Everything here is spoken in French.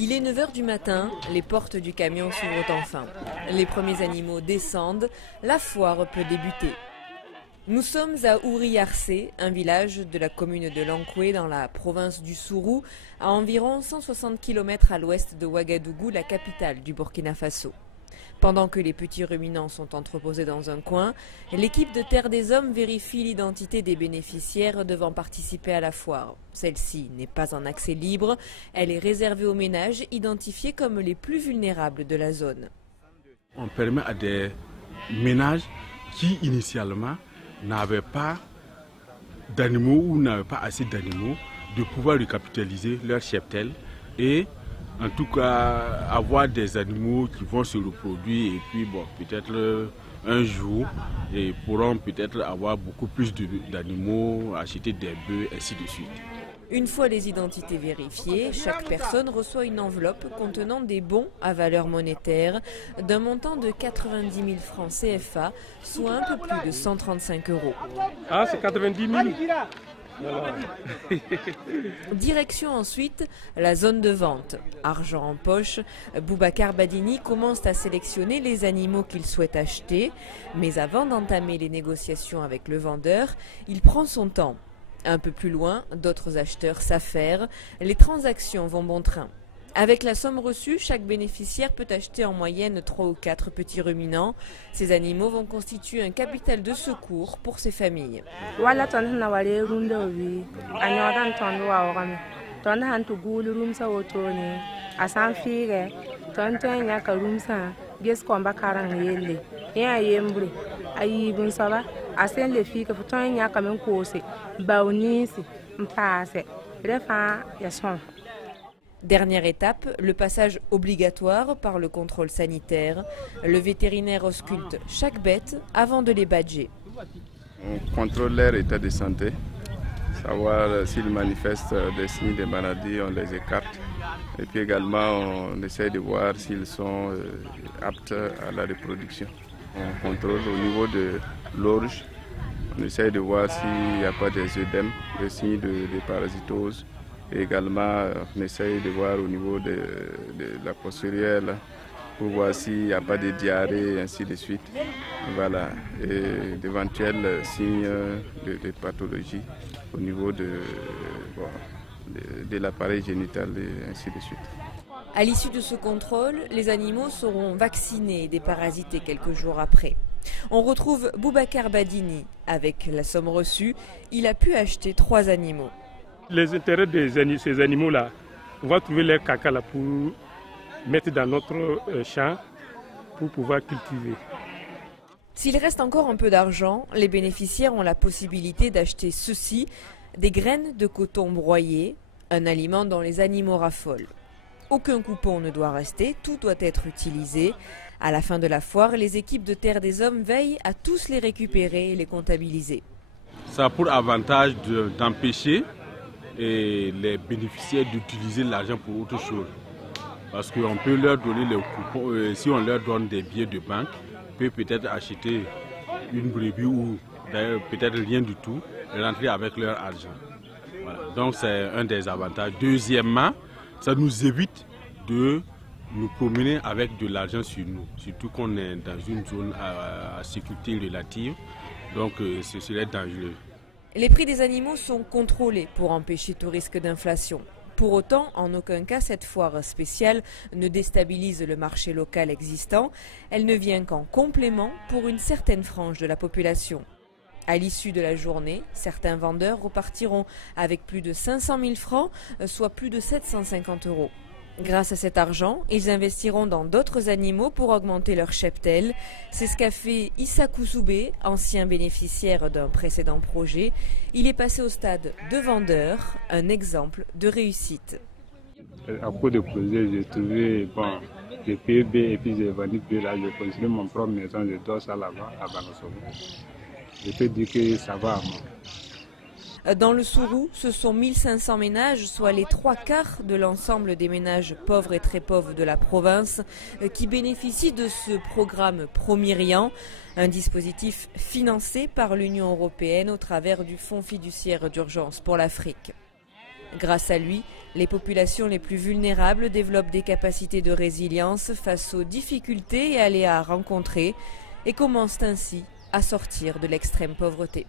Il est 9 h du matin, les portes du camion s'ouvrent enfin. Les premiers animaux descendent, la foire peut débuter. Nous sommes à Ouriarse, un village de la commune de Lankoué dans la province du Sourou, à environ 160 km à l'ouest de Ouagadougou, la capitale du Burkina Faso. Pendant que les petits ruminants sont entreposés dans un coin, l'équipe de Terre des Hommes vérifie l'identité des bénéficiaires devant participer à la foire. Celle-ci n'est pas en accès libre, elle est réservée aux ménages identifiés comme les plus vulnérables de la zone. On permet à des ménages qui initialement n'avaient pas d'animaux ou n'avaient pas assez d'animaux de pouvoir recapitaliser leur cheptel et en tout cas avoir des animaux qui vont se reproduire et puis bon, peut-être un jour et pourront peut-être avoir beaucoup plus d'animaux, acheter des bœufs, ainsi de suite. Une fois les identités vérifiées, chaque personne reçoit une enveloppe contenant des bons à valeur monétaire d'un montant de 90 000 francs CFA, soit un peu plus de 135 €. Ah, c'est 90 000 . Direction ensuite la zone de vente. Argent en poche, Boubacar Badini commence à sélectionner les animaux qu'il souhaite acheter. Mais avant d'entamer les négociations avec le vendeur, il prend son temps. Un peu plus loin, d'autres acheteurs s'affairent. Les transactions vont bon train. Avec la somme reçue, chaque bénéficiaire peut acheter en moyenne 3 ou 4 petits ruminants. Ces animaux vont constituer un capital de secours pour ces familles. Dernière étape, le passage obligatoire par le contrôle sanitaire. Le vétérinaire ausculte chaque bête avant de les badger. On contrôle leur état de santé, savoir s'ils manifestent des signes de maladie, on les écarte. Et puis également, on essaie de voir s'ils sont aptes à la reproduction. On contrôle au niveau de l'orge, on essaie de voir s'il n'y a pas des œdèmes, des signes de parasitose. Et également, on essaye de voir au niveau de la postérieure pour voir s'il n'y a pas de diarrhée et ainsi de suite. Voilà. Et d'éventuels signes de pathologie au niveau de l'appareil génital et ainsi de suite. À l'issue de ce contrôle, les animaux seront vaccinés et déparasités quelques jours après. On retrouve Boubacar Badini. Avec la somme reçue, il a pu acheter 3 animaux. Les intérêts de ces animaux-là, on va trouver leur caca là pour mettre dans notre champ pour pouvoir cultiver. S'il reste encore un peu d'argent, les bénéficiaires ont la possibilité d'acheter ceci, des graines de coton broyées, un aliment dont les animaux raffolent. Aucun coupon ne doit rester, tout doit être utilisé. À la fin de la foire, les équipes de Terre des Hommes veillent à tous les récupérer et les comptabiliser. Ça a pour avantage d'empêcher les bénéficiaires d'utiliser l'argent pour autre chose. Parce qu'on peut leur donner les coupons, si on leur donne des billets de banque, on peut peut-être acheter une brebis ou peut-être rien du tout et rentrer avec leur argent. Voilà. Donc c'est un des avantages. Deuxièmement, ça nous évite de nous promener avec de l'argent sur nous, surtout qu'on est dans une zone à sécurité relative, donc ce serait dangereux. Les prix des animaux sont contrôlés pour empêcher tout risque d'inflation. Pour autant, en aucun cas, cette foire spéciale ne déstabilise le marché local existant. Elle ne vient qu'en complément pour une certaine frange de la population. À l'issue de la journée, certains vendeurs repartiront avec plus de 500 000 francs, soit plus de 750 €. Grâce à cet argent, ils investiront dans d'autres animaux pour augmenter leur cheptel. C'est ce qu'a fait Issa Koussoubé, ancien bénéficiaire d'un précédent projet. Il est passé au stade de vendeur, un exemple de réussite. À cours de projet, j'ai trouvé des PB et puis j'ai vendu plus là, j'ai construit mon propre maison, je dors ça là-bas, à Banosovo. Je peux dire que ça va à moi. Dans le Sourou, ce sont 1500 ménages, soit les 3/4 de l'ensemble des ménages pauvres et très pauvres de la province, qui bénéficient de ce programme Promirian, un dispositif financé par l'Union européenne au travers du Fonds fiduciaire d'urgence pour l'Afrique. Grâce à lui, les populations les plus vulnérables développent des capacités de résilience face aux difficultés et aléas rencontrés et commencent ainsi à sortir de l'extrême pauvreté.